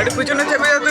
একটু পিছনে চেপে যাবে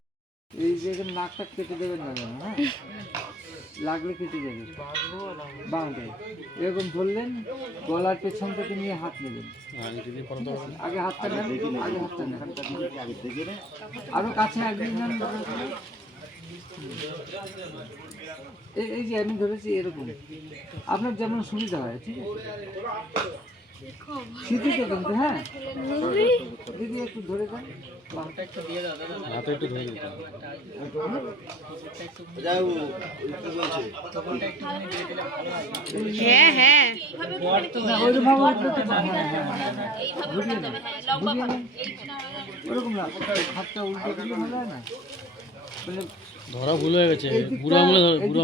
এখানে নাকটা কেটে দেবেন না হ্যাঁ? লাগলে কেটে যাবে বাঁধে। এরকম ধরলেন গলার পেছন থেকে নিয়ে হাত নেবেন। আগে হাতটা নেন আগে হাতটা নেন। আরও কাছে একদিন নেন এই- যে আমি ধরেছি এরকম। আপনার যেমন সুবিধা হয় ঠিক আছে? স্মৃতিতে কিন্তু হ্যাঁ? দিদি একটু ধরে দেন বাঁধটা একটু দিয়ে দাও হ্যাঁ। হ্যাঁ না, ওইরকম ভাবে উঠলে তো না, হ্যাঁ। ঘুরিয়ে নেন, ঘুরিয়ে নেন। ওরকম না, হাতটা উল্টো দিলে ভালো হয় না? ধরা ভুল হয়ে গেছে। বুড়ো আমলে ধরে বুড়ো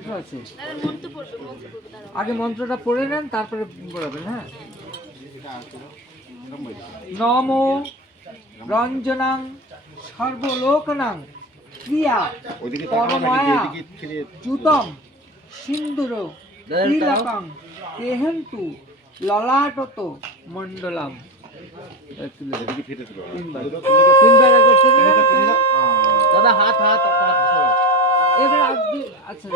মন্ত্র আছে? আগে মন্ত্রটা পড়ে নেন তারপরে পড়াবেন হ্যাঁ? নম রঞ্জনাং সর্বলোকনাং ক্রিয়া পরমায়া জুতম সিন্দুর তিলকং কেহেন্তু ললাটত মণ্ডলাম। তিনবার। তিনবার। দাদা হাত হাত হাত। এবার আচ্ছা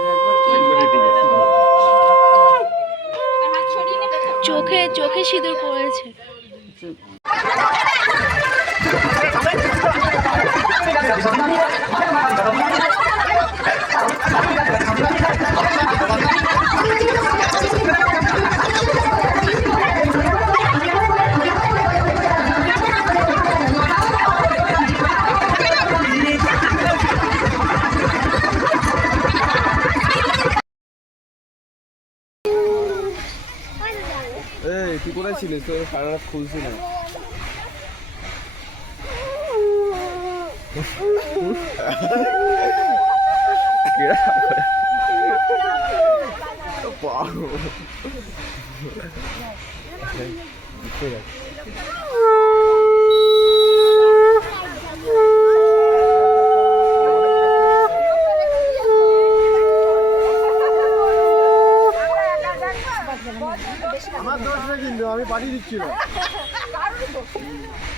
চোখে চোখে সিঁদুর পড়েছে। এই তুই কোথায় ছিলিস তোর সারা রাত খুলছি না আমার 1 2kg.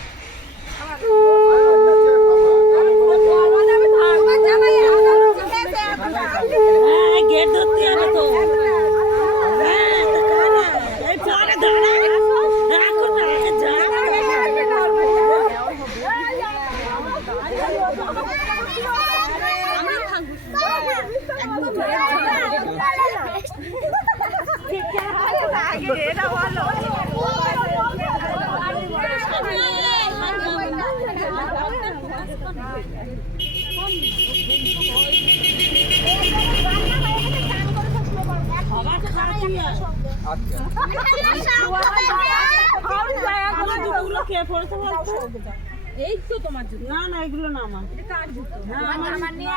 এই তো তোমার জুতো না না এগুলো না আমার কার জুতো না আমার চলো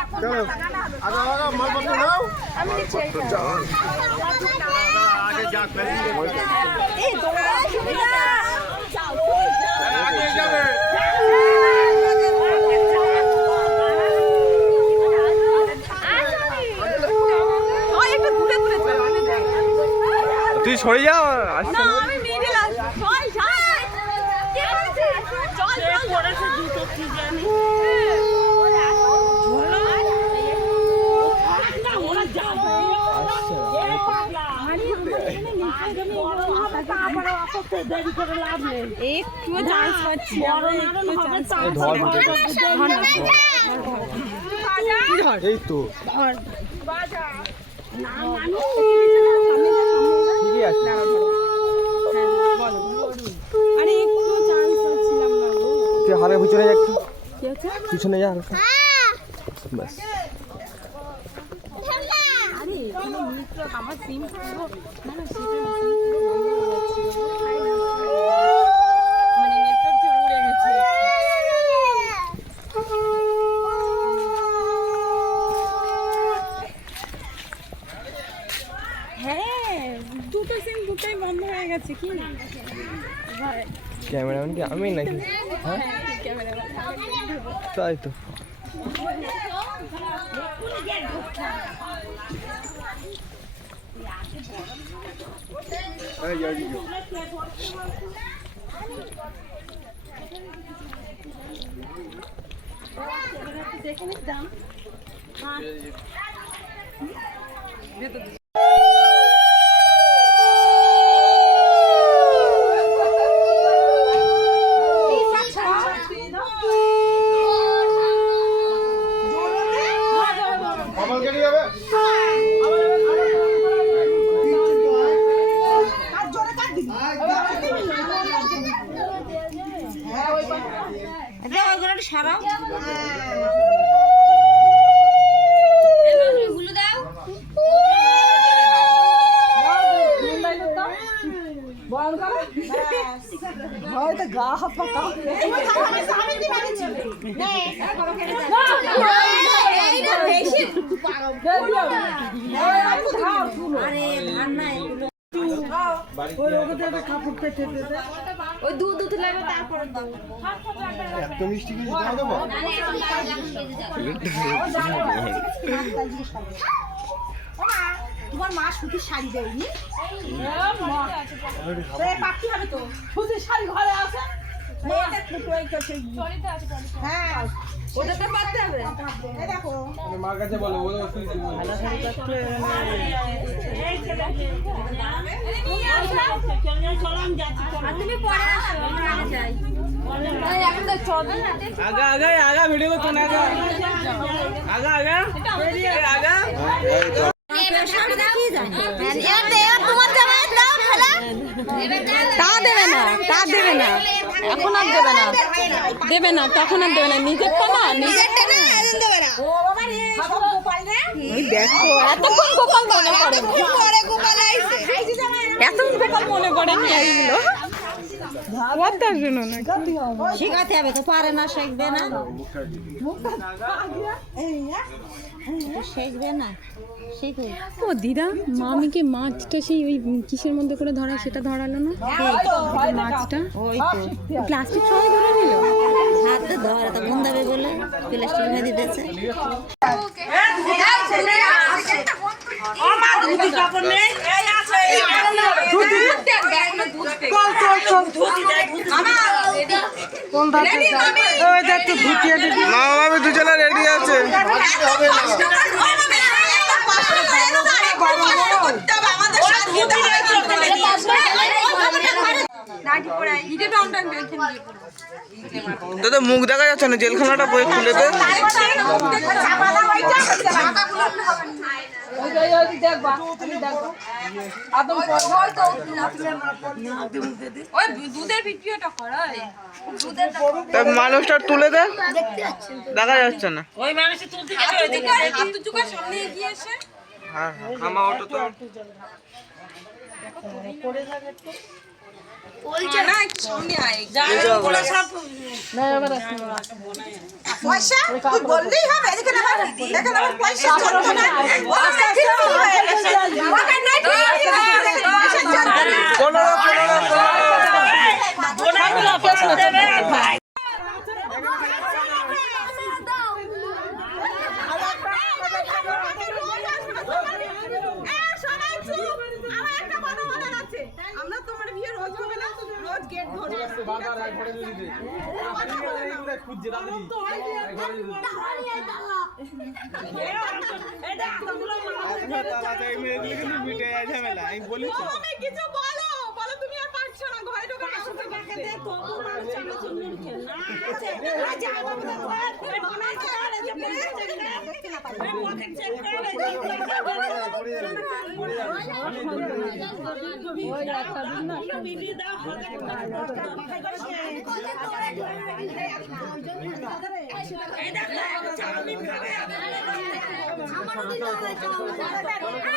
আগা আগা মালপত্র নাও আগে যা এই তোমরা যাও আগে যাবে একটু দূরে দূরে চল আমি যাই তুই সরে যাও না আমি মিডিল আছি চল চল চল চল পড়েছে জুতো কি জানি না ওরা যাবে এ পাগলা আরে দেরি করে একটু চান্স পাচ্ছি হবে চান্স এই তো। ঠিকই আছে আরে গো তুই হারে পিছনে যা একটু। পিছনে যা হালকা। নেটওয়ার্ক আমার সিম না না সেটা না সিম পুরো বন্ধ হয়ে যাচ্ছিল মানে নেটওয়ার্ক যে উড়ে গেছে হ্যাঁ দুটো সিম দুটোই বন্ধ হয়ে গেছে কি ক্যামেরাম্যান কি আমি নাকি? হ্যাঁ? তাই তো। দেখে নিতাম এত মিষ্টি কিছু দেওয়া দেবো তোমার মা। সুতির শাড়ি দেয়নি পাখি হবে তো? সুতির শাড়ি ঘরে আছে? হ্যাঁ মার কাছে বলো বলো তুমি পরে আসো আমরা আগে? আগা? আগা আগা ভিডিও করতো না আগা আগা আগা আগা তা দেবে না তা দেবে না। এখন আর দেবে না। দেবে না তখন আর দেবে না। নিজেরটা না নিজেরটা না। রে দেখো এতক্ষণ গোপাল মনে পড়ে? পরে গোপাল আইছে? আইছে জামাই এত গোপাল মনে পড়ে নি? এইগুলো শুনো না। শেখাতে হবে তো পারে না শিখবে না। না ও দিদা মামিকে মাছটা সেই ওই কিসের মধ্যে করে ধরা সেটা ধরালো না? মাছটা? ওই তো। প্লাস্টিক সবাই ধরে নিল? হাতে ধরে তো বন্ধাবে বলে প্লাস্টিক মেরে দিতেছে। মা বাবা দুজনে রেডি আছে দাদা মুখ দেখা যাচ্ছে না জেলখানাটা বই খুলে দে তা মানুষটা তুলে দে। দেখা যাচ্ছে না। ওই মানুষের তুলতে সামনে এগিয়ে এসে। হ্যাঁ হ্যাঁ আমার অটো তো। তুই পয়সা চলতো না পনেরো পনেরো আমরা তোমার বিয়ে রোজ হবে না রোজ গেট ধরে আমি বলি কিছু বলো বলো তুমি আর পারছ না ঘরে ঢোকা আসতে দেখে দে তো তুমি কোনো পাঁচশো টাকা হাতাহাতি হাতাহাতি হোক হাতাহাতি না টাকা নিতে হবে না সারা ভালো হয়েছে হ্যাঁ ধরো কেউ টাকা নেবে না সরো সরো সরো, সরো। না, না, না, না, খাবে তো, চা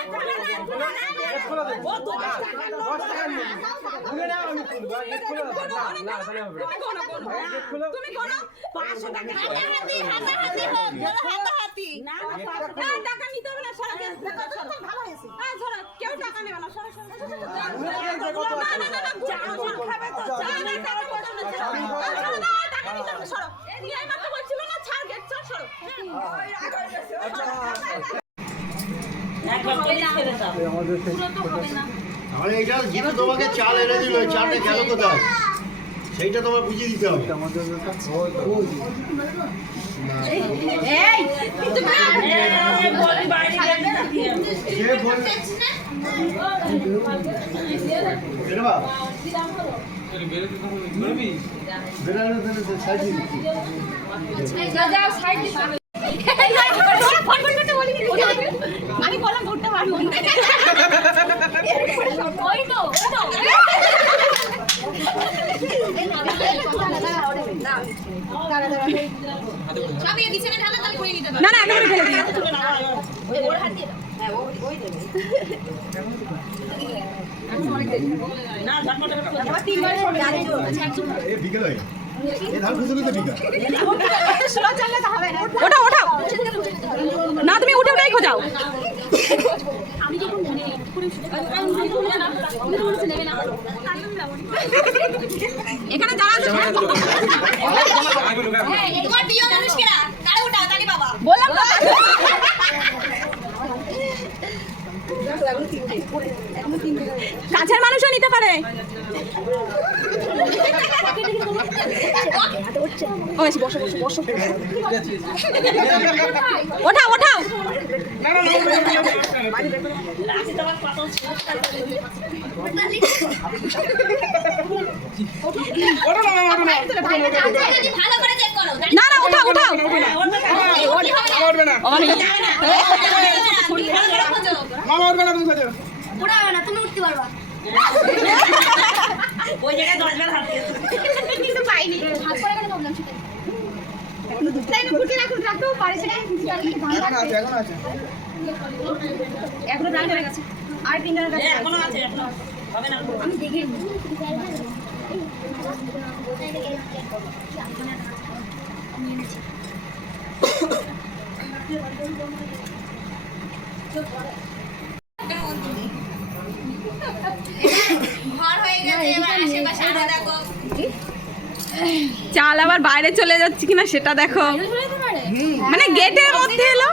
না, না, চা। আর সরো, না, টাকা নিতে হবে না, সরো। তুমি এইমাত্র বলছিলে না, ছাড় গেট, চল, সরো। আমার এইটা জিতু তোমাকে চাল এনে দিল চালটা গেল কোথায় সেইটা তোমার বুঝিয়ে দিতে হবে তাহলে সাইড দিয়ে দিচ্ছি। আমি বললাম ঘুরতে পারব ওই তো ওই তো আমি বিছানা ঢালা তাহলে করে নিতে পারব না না, একেবারে ফেলে দিই ওর হাত দিয়ে এ হয়ে গেল। এ ধান খুঁজে খুঁজে বিকেল ওঠাও। না, তুমি উঠে উঠেই খোঁজাও। না এখানে যারা আছে হ্যাঁ তোমার প্রিয় মানুষকেরা তারা উঠাও তালি বাবা বললাম তো কাছের মানুষও নিতে পারে ও এসে বসো বসো ওঠাও ওঠাও। না না উঠাও উঠাও উঠবে না খোঁজো মামা উঠবে না তুমি খোঁজো উড়াবে না তুমি উঠতে পারবা কিন্তু পাইনি। হাত ছিল তাই না ফুটে রাখুন রাখতেও পারে সেটা ভালো এখন আছে এখন আছে। এখনও প্রাণ হয়ে আর তিনজনের কাছে এখনও আছে হবে না। আমি দেখে ঘর হয়ে গেছে এবার আশেপাশে আরও দেখো চাল আবার বাইরে চলে যাচ্ছে কিনা সেটা দেখো। মানে গেটের মধ্যে এলো?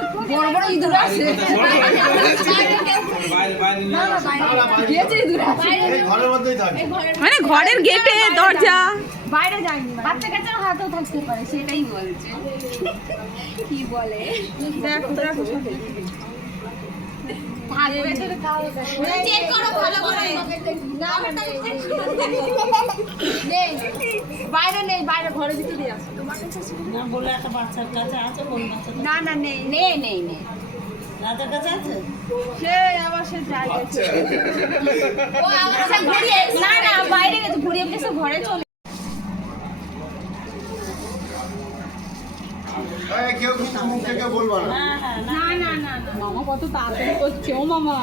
বাইরে বাইরে নিয়ে এই ঘরের মধ্যেই থাকে মানে ঘরের গেটে দরজা। বাইরে যায়নি বাচ্চা কাচ্চার হাতেও থাকতে পারে সেটাই বলছে। কি বলে? চেক করো ভালো করে বাইরে নেই বাইরে ঘরে ভিতরে আছে না বলে একটা বাচ্চার কাছে আছে কোন বাচ্চা না না নেই নেই নেই। নেই রাতের কাছে আছে সে আবার সে যায় ও আবার ঘুরিয়ে না না বাইরে গেছে ঘুরিয়ে গেছে ঘরে চলে কেউ কিন্তু মুখ থেকে বলবা না। মামা কত তাড়াতাড়ি করছে ও মামা।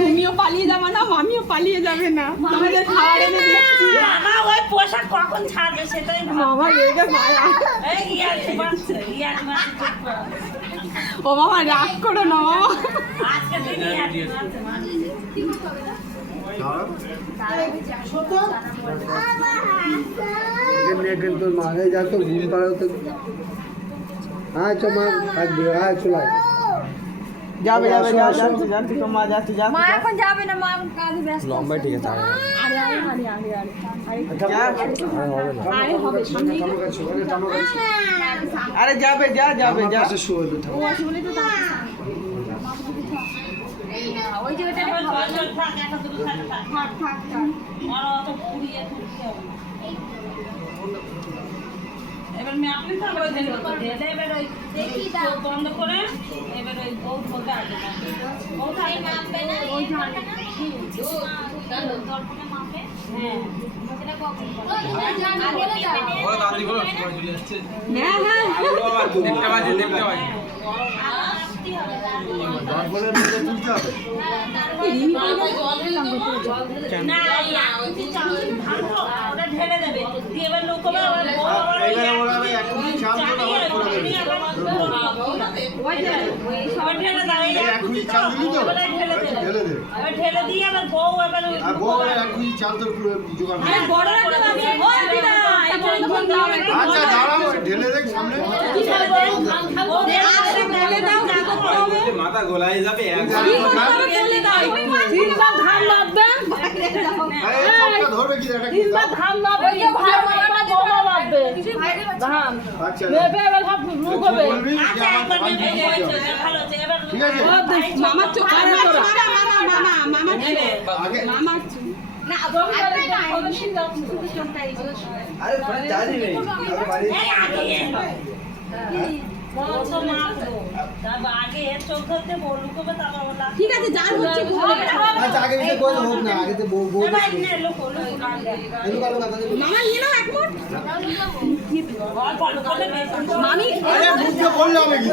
তুমিও পালিয়ে যাবে না মামিও পালিয়ে যাবে না। তোমাদের খাবার এনে দিচ্ছি মামা ওই পোশাক কখন ছাড়বে সেটাই মামা রেগে এই ও মামা রাগ করো না মামা। আজকে দিন। কিন্তু যা তো ঘুম পাড়াও তো হ্যাঁ চো মা থাকবে হ্যাঁ চলাই যাবে যাবে যা যাচ্ছে যাচ্ছে তো মা যাচ্ছে যাচ্ছে মা এখন যাবে না মা কাজে ব্যস্ত লম্বাই ঠিক আছে আরে আরে আরে আরে আরে যা। আরে হবে আরে যাবে যা যাবে যা ওই যে ওটা এবার জল জল থাক, একটা দুটো থাক, থাক। আর অত পুড়িয়ে তুলতে হবে। এবার আমি আপনি তো আবার দেবো। এবার ওই দেখি দাও। বন্ধ করে এবার ওই বউ বলতে আসবে ও তাই মাপবে না ওই ঝাড়বে না? হ্যাঁ। হবে না? আঙুলটি চামচ ভাঙবো, ওটা ঢেলে দিয়ে আবার বউ আবার তো বউ কেজি চাল পুরো জোগাড় বড় আচ্ছা দাঁড়াও ঢেলে দেখ সামনে মাথা গোলাই যাবে তিনবার ধান লাগবে ধরবে কি? একটা ধান লাগবে তিনবার ধান আচ্ছা নেবে এবার সব হবে। যে আচ্ছা হবে। ভালো আছে। এবার ঠিক আছে। মামার চোখ মামা মামা আগে মামা না আরে জানি নেই। ওলা ঠিক আছে যা হচ্ছে না। আচ্ছা আগে বিষয় করে হোক না আগে তো বউ বউ মামা নিয়ে নাও এক বেশি। মামি আরে মুখে বললে হবে কি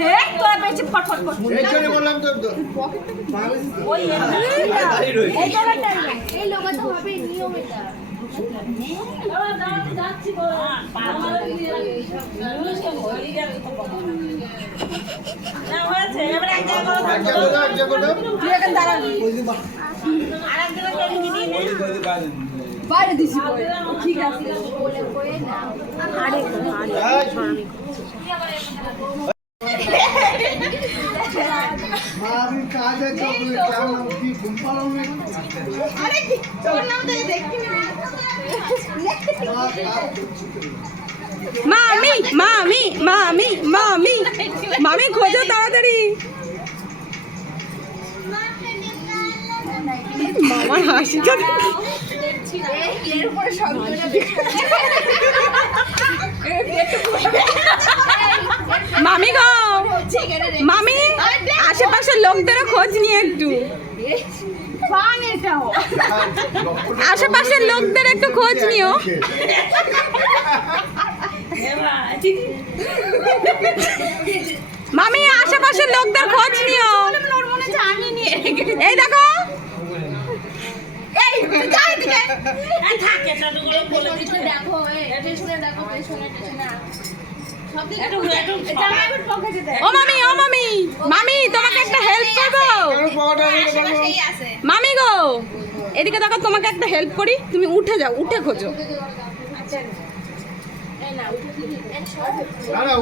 হে তো বেশি ফটফট কর এই জন্য বললাম তো তো- ওই এই লোকটা হবে নিয়ম এটা বাইরে দিছি ঠিক আছে আরে তোর নাম দেখি মামি মামি মামি মামি মামি, খোঁজো তাড়াতাড়ি। মামার হাসিটা মামি গো, মামি, আশেপাশের লোকদের খোঁজ নিয়ে একটু। আশেপাশের লোকদের একটু খোঁজ নিও। মামি আশেপাশের লোকদের খোঁজ নিও। এই দেখো। এই থাক। দেখো এই পেছনে দেখো ও মামি ও মামি মামি তোমাকে একটা হেল্প করব? মামি গো এদিকে দেখো তোমাকে একটা হেল্প করি। তুমি উঠে যাও উঠে খোঁজো। না না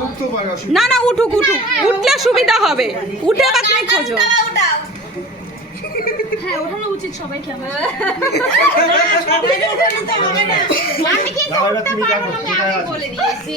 না না উঠুক উঠুক। উঠলে সুবিধা হবে। উঠে বা তুমি খোঁজো। হ্যাঁ ওঠানো উচিত সবাইকে আমার আমি তুমি দেখো কোথায় আছে বলে দিয়েছি।